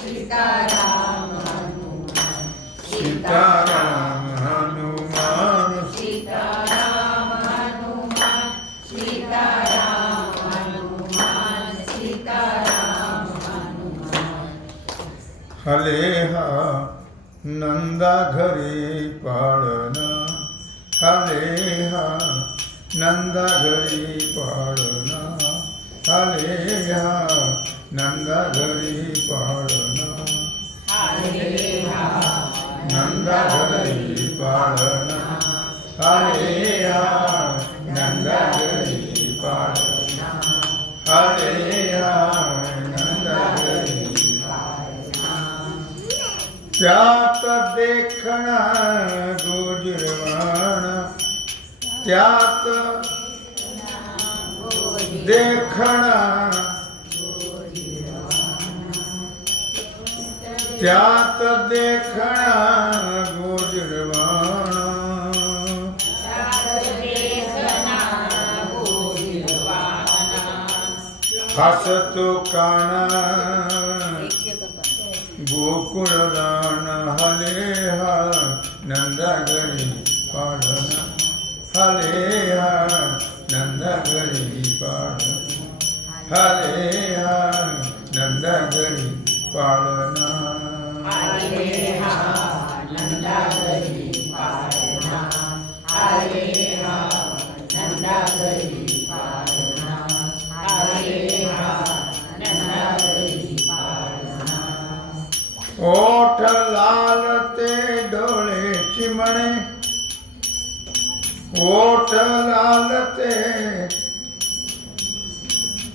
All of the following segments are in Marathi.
सीताराम हनुमान सीताराम हनुमान सीताराम हनुमान सीताराम हनुमान सीताराम हनुमान हले हा नंदा घरी पाळणा. हले हा नंदा घरी पाळणा. हले हा नंदा घरी पाळणा. हरे हा नंदा घरी पाळणा हले हा नंदा घरी पाळणा हले हा नंदा घरी त्यात देखणा गोजिरवाण त्यात देखणा त्यात देखणा गोजिरवाण हसतो काना गोकुळ रान हले हा नंदागरी पाळणा हले हा नंदागरी पाळणा हले हा नंदागरी पाळणा हरे ओठ लाल ते डोळे चिमणे. ओठ लाल ते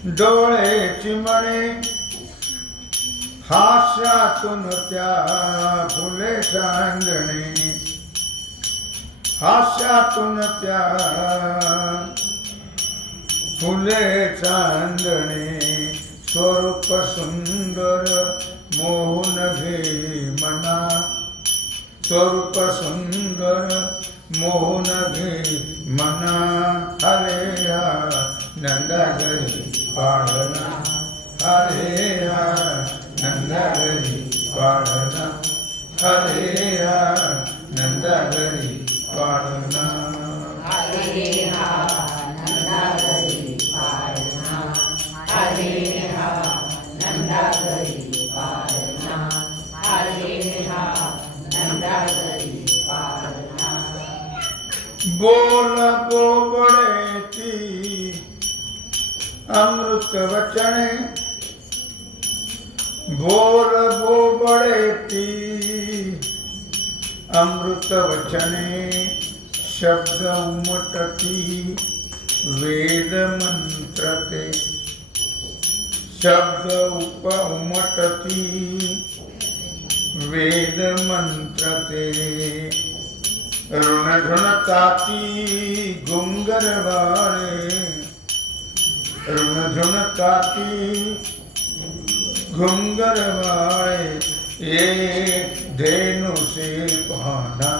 डोळे चिमणे. हास्यातून त्या फुले चांदणे. हास्यातून त्या फुले चांदणे. स्वरूप सुंदर मोहन घे मना स्वरूप सुंदर मोहन घे मना हरे हा नंदागरी पाळणा। हरे हा नंदागरी पाळणा। हरे हा बोल बोबडे ती. अमृत वचने. बोल बोबडे ती. अमृत वचने. शब्द उमटती वेद मंत्र ते. शब्द उप उमटती वेद मंत्र ते. ऋण ऋणताती घुंगरवाळे ऋण घुंगर घुंगरवाळे ये धेनु से पाना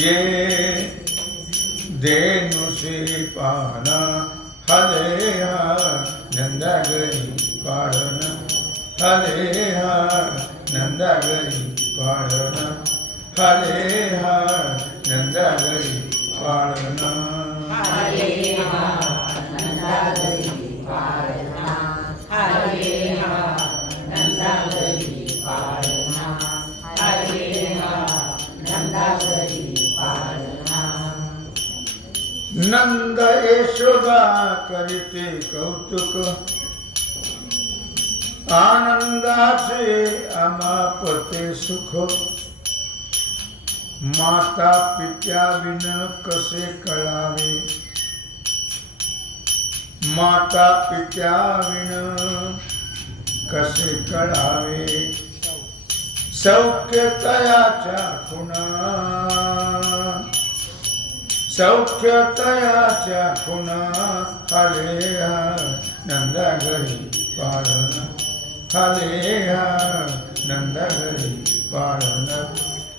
ये धेनु से पाना हले हा नंदागरी पाळणा हले हा नंदागरी पाळणा हले हा नंदागरी पाळणा. हरे हा नंदागरी पाळणा हरे हा नंदागरी पाळणा हरे हा नंदागरी पाळणा. नंद यशोदा करीते कौतुक. आनंदाचे अमापते सुख. माता पित्या विन कसे कळावे? माता पित्या विन कसे कळावे? सौख्य तयाच्या खुणा. सौख्य तयाच्या खुणा हले नंदा घरी पाळणा.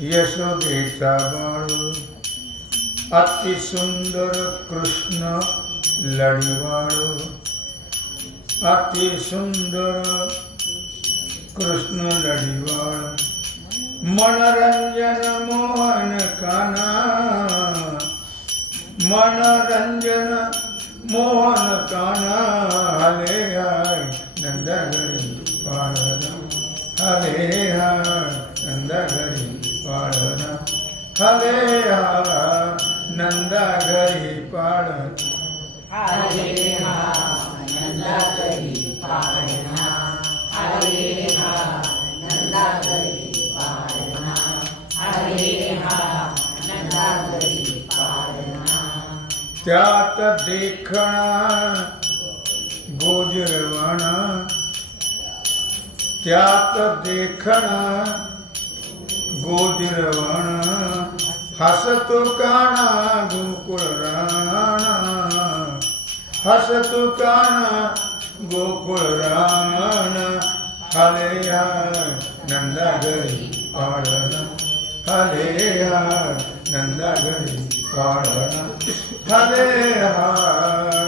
યશોદેશાવળ અતિ સુંદર કૃષ્ણ લડીવાળો, અતિ સુંદર કૃષ્ણ લડીવાળ, મનોરંજન મોહન કાના, મનોરંજન મોહન કાના, હલે હાય નંદગરી હરે हले हाय नंदगरी पाळना हरे हा नंदा करी पाळणा. हरे हा नंदा करी पाळणा. हरे हा नंदा पाळणा. त्यात देखणा गोजरवाणा. त्यात देखणा गोजरवाणा. हसतो काना गोकुळ राणा. हसतो काना गोकुळ राणा. हले नंदा नंदागरी पाळणा. हले नंदा नंदागरी पाळणा. हले हा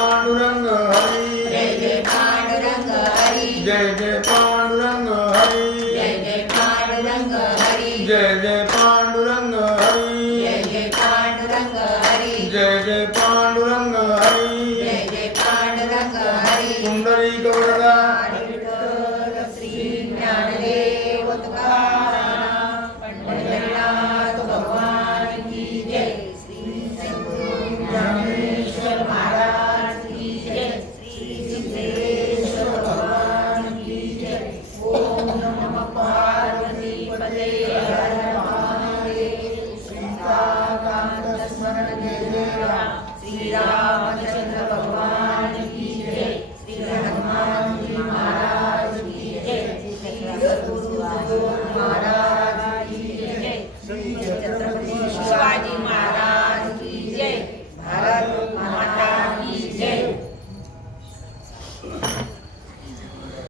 Egypt.